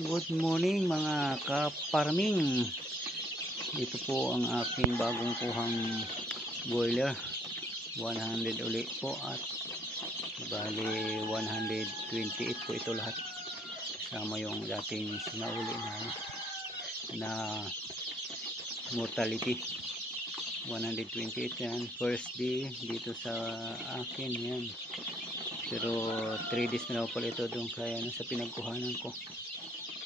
Good morning mga ka-farming. Ito po ang aking bagong kuhang boiler. 100 uli po at bali 128 po ito lahat. Kasama yung dating sinauli na mortality. 128 yan. First day dito sa akin yan. Pero 3 days na daw pala ito doon kaya sa pinagkuhanan ko.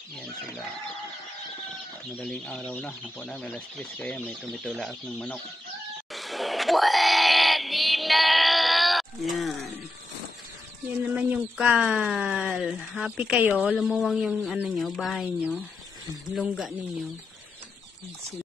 Yan sila. Madaling araw na. Napo namin alas 3 kaya may tumitulaak ng manok. Pwede na! Yan. Yan naman yung kal. Happy kayo. Lumuwang yung ano nyo, bahay nyo. Lungga ninyo. Yan sila.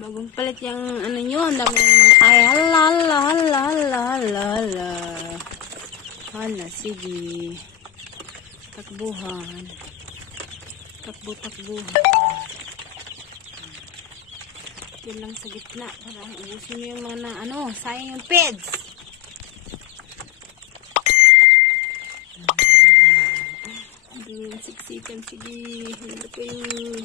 Bagong palit yung ano nyo, ang dami naman. Ay, hala, hala, hala, hala, hala, hala. Hala, sige. Takbuhan. Takbuhan. Ito lang sa gitna. Para ubusin nyo yung mga ano, sayang yung peds. Hindi yung siksikan, sige. Hindi ko yung...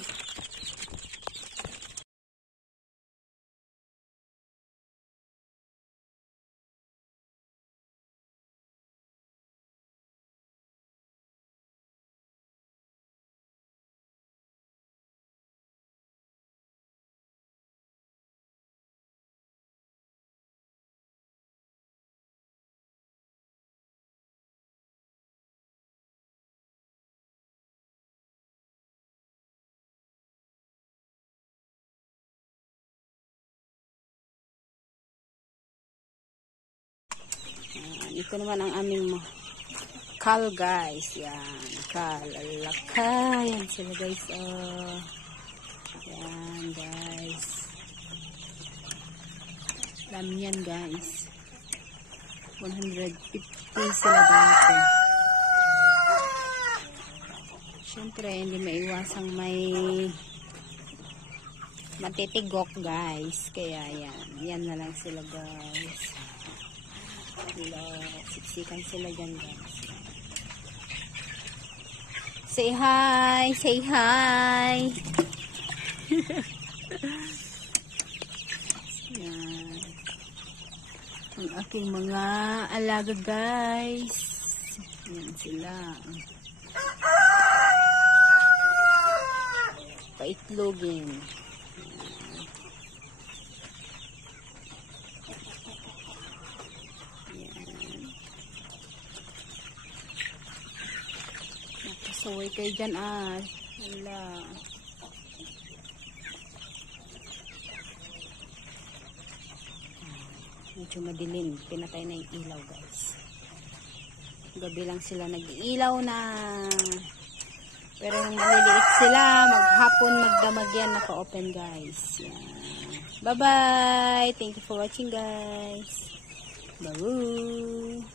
Ito naman ang aming kal guys. Yan. Kal. Alaka. Yan sila guys. Oh. Yan guys. Dami yan guys. 150 sila dati. Siyempre hindi maiwasang may matitigok guys. Kaya yan. Yan na lang sila guys. Siksikan sila dyan guys. Say hi! Say hi! Yan. Ang aking mga alaga guys. Yan sila. Paitlogin. Saway kayo dyan ah. Wala. Medyo madilim. Pinatay na yung ilaw guys. Gabi lang sila nag-iilaw na. Pero nung maliliit sila, maghapon magdamag yan. Naka-open guys. Bye bye. Thank you for watching guys. Bye.